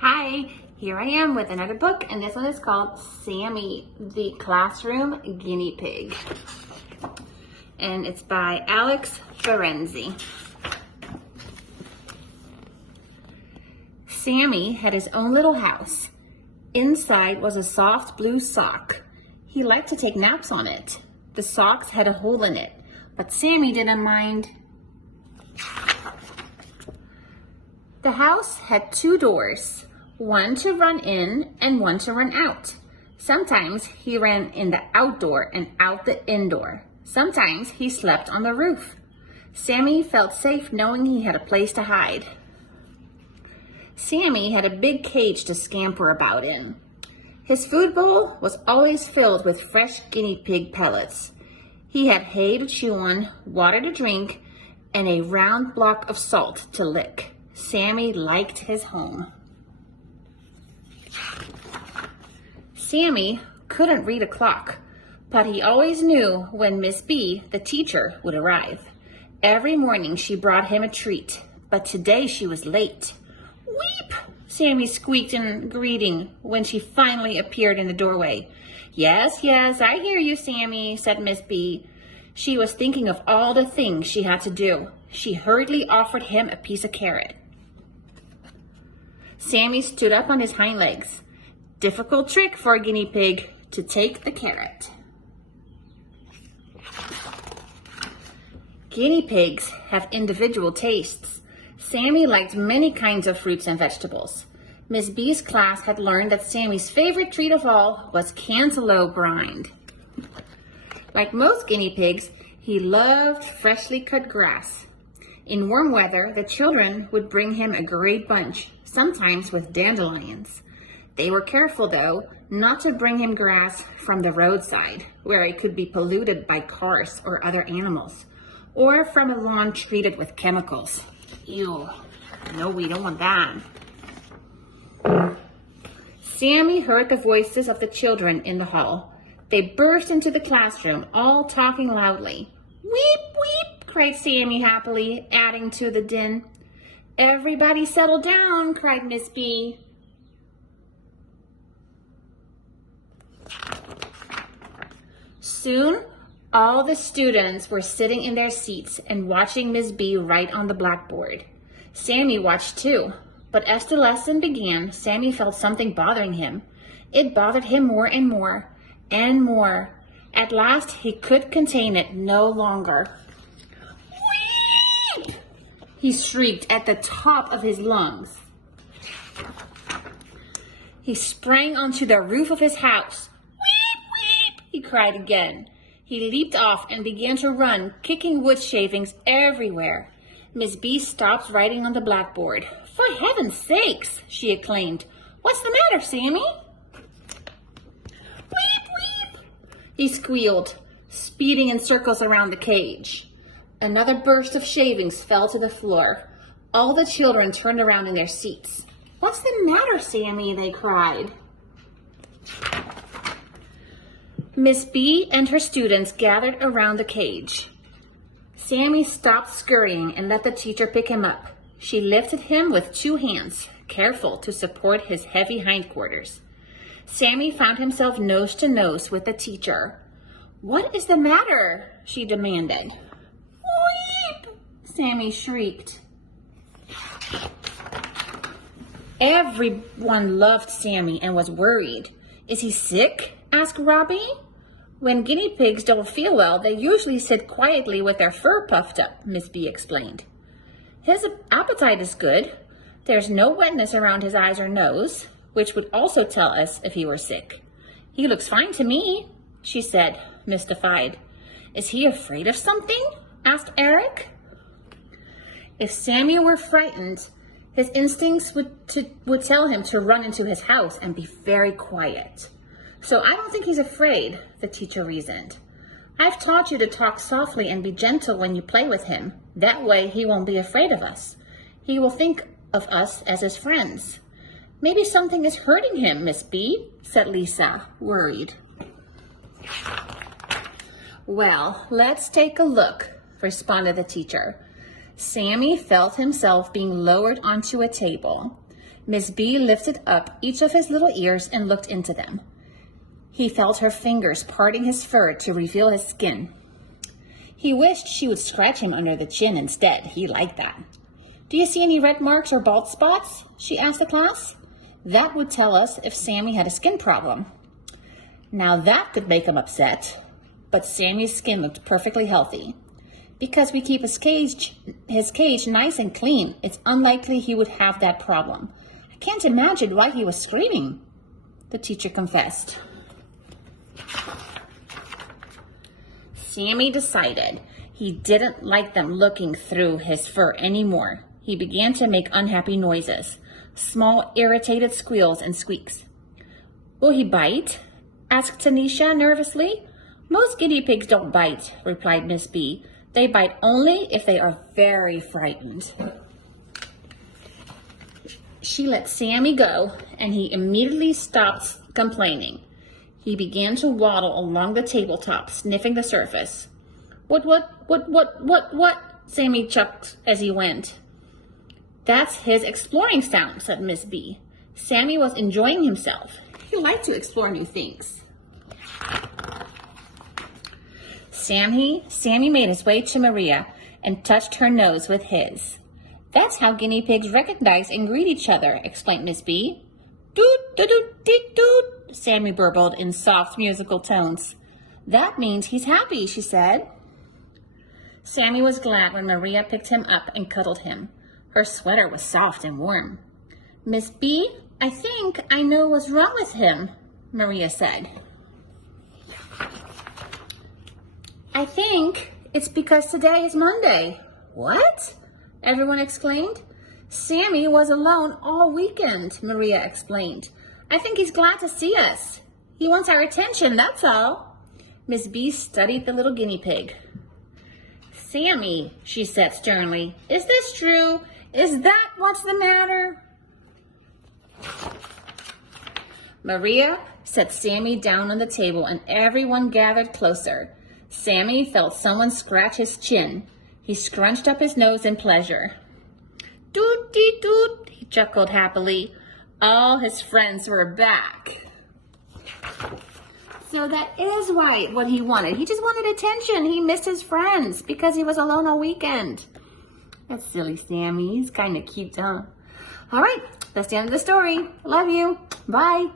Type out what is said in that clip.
Hi, here I am with another book, and this one is called Sammy, the Classroom Guinea Pig. And it's by Alex Ferenzi. Sammy had his own little house. Inside was a soft blue sock. He liked to take naps on it. The socks had a hole in it, but Sammy didn't mind. The house had two doors, one to run in and one to run out. Sometimes he ran in the outdoor and out the indoor. Sometimes he slept on the roof. Sammy felt safe knowing he had a place to hide. Sammy had a big cage to scamper about in. His food bowl was always filled with fresh guinea pig pellets. He had hay to chew on, water to drink, and a round block of salt to lick. Sammy liked his home. Sammy couldn't read a clock, but he always knew when Miss B, the teacher, would arrive. Every morning she brought him a treat, but today she was late. "Weep!" Sammy squeaked in greeting when she finally appeared in the doorway. Yes, I hear you, Sammy," said Miss B. She was thinking of all the things she had to do. She hurriedly offered him a piece of carrot. Sammy stood up on his hind legs. Difficult trick for a guinea pig to take the carrot. Guinea pigs have individual tastes. Sammy liked many kinds of fruits and vegetables. Miss B's class had learned that Sammy's favorite treat of all was cantaloupe rind. Like most guinea pigs, he loved freshly cut grass. In warm weather, the children would bring him a great bunch, sometimes with dandelions. They were careful, though, not to bring him grass from the roadside, where it could be polluted by cars or other animals, or from a lawn treated with chemicals. Ew, no, we don't want that. Sammy heard the voices of the children in the hall. They burst into the classroom, all talking loudly. "Weep, weep," cried Sammy happily, adding to the din. "Everybody settle down," cried Miss B. Soon, all the students were sitting in their seats and watching Miss B write on the blackboard. Sammy watched too, but as the lesson began, Sammy felt something bothering him. It bothered him more and more and more. At last, he could contain it no longer. "Weep!" he shrieked at the top of his lungs. He sprang onto the roof of his house. "Weep, weep!" he cried again. He leaped off and began to run, kicking wood shavings everywhere. Miss B stopped writing on the blackboard. "For heaven's sakes," she acclaimed. "What's the matter, Sammy?" "Weep, weep!" he squealed, speeding in circles around the cage. Another burst of shavings fell to the floor. All the children turned around in their seats. "What's the matter, Sammy?" they cried. Miss B and her students gathered around the cage. Sammy stopped scurrying and let the teacher pick him up. She lifted him with two hands, careful to support his heavy hindquarters. Sammy found himself nose to nose with the teacher. "What is the matter?" she demanded. "Weep!" Sammy shrieked. Everyone loved Sammy and was worried. "Is he sick?" asked Robbie. "When guinea pigs don't feel well, they usually sit quietly with their fur puffed up," Miss B explained. "His appetite is good. There's no wetness around his eyes or nose, which would also tell us if he were sick. He looks fine to me," she said, mystified. "Is he afraid of something?" asked Eric. If Sammy were frightened, his instincts would tell him to run into his house and be very quiet. "So I don't think he's afraid," the teacher reasoned. "I've taught you to talk softly and be gentle when you play with him. That way he won't be afraid of us. He will think of us as his friends." "Maybe something is hurting him, Miss B," said Lisa, worried. "Well, let's take a look," responded the teacher. Sammy felt himself being lowered onto a table. Miss B lifted up each of his little ears and looked into them. He felt her fingers parting his fur to reveal his skin. He wished she would scratch him under the chin instead. He liked that. "Do you see any red marks or bald spots?" she asked the class. That would tell us if Sammy had a skin problem. Now that could make him upset, but Sammy's skin looked perfectly healthy. Because we keep his cage nice and clean, it's unlikely he would have that problem. I can't imagine why he was screaming, the teacher confessed. Sammy decided he didn't like them looking through his fur anymore. He began to make unhappy noises, small irritated squeals and squeaks. "Will he bite?" asked Tanisha nervously. "Most guinea pigs don't bite," replied Miss B. "They bite only if they are very frightened." She let Sammy go, and he immediately stopped complaining. He began to waddle along the tabletop, sniffing the surface. What, Sammy chucked as he went. "That's his exploring sound," said Miss B. Sammy was enjoying himself. He liked to explore new things. Sammy made his way to Maria and touched her nose with his. "That's how guinea pigs recognize and greet each other," explained Miss B. "Doot, doot, doot, deet, doot," Sammy burbled in soft musical tones. "That means he's happy," she said. Sammy was glad when Maria picked him up and cuddled him. Her sweater was soft and warm. "Miss B, I think I know what's wrong with him," Maria said. "I think it's because today is Monday." "What?" everyone exclaimed. "Sammy was alone all weekend," Maria explained. "I think he's glad to see us. He wants our attention, that's all." Miss B studied the little guinea pig. "Sammy," she said sternly, "is this true? Is that what's the matter?" Maria set Sammy down on the table and everyone gathered closer. Sammy felt someone scratch his chin. He scrunched up his nose in pleasure. "Doot-dee-doot," he chuckled happily. All his friends were back. So that is what he wanted. He just wanted attention. He missed his friends because he was alone all weekend. That's silly, Sammy. He's kind of cute, huh? All right, that's the end of the story. Love you. Bye.